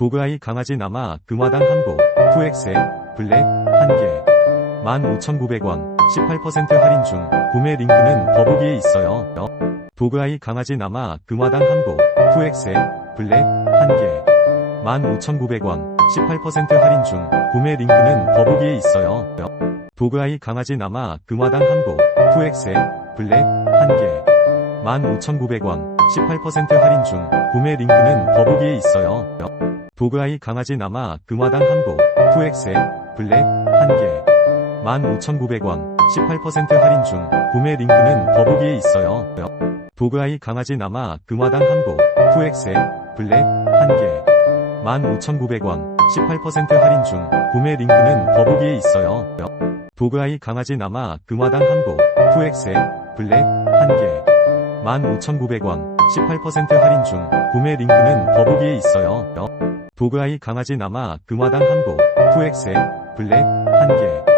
도그아이 강아지 남아 금화당 한복, 후엑세, 블랙, 1개. 15,900원, 18% 할인 중, 구매 링크는 더보기에 있어요. 도그아이 강아지 남아 금화당 한복, 후엑세, 블랙, 1개. 15,900원, 18% 할인 중, 구매 링크는 더보기에 있어요. 도그아이 강아지 남아 금화당 한복, 후엑세, 블랙, 1개. 15,900원, 18% 할인 중, 구매 링크는 더보기에 있어요. 도그아이 강아지 남아 금화당 한복, 후엑세, 블랙, 1개. 15,900원, 18% 할인 중, 구매 링크는 더보기에 있어요. 도그아이 강아지 남아 금화당 한복, 후엑세, 블랙, 1개. 15,900원, 18% 할인 중, 구매 링크는 더보기에 있어요. 도그아이 강아지 남아 금화당 한복, 후엑세, 블랙, 1개. 15,900원, 18% 할인 중, 구매 링크는 더보기에 있어요. 도그아이 강아지 남아 금화당 한복, 후엑세, 블랙, 1개.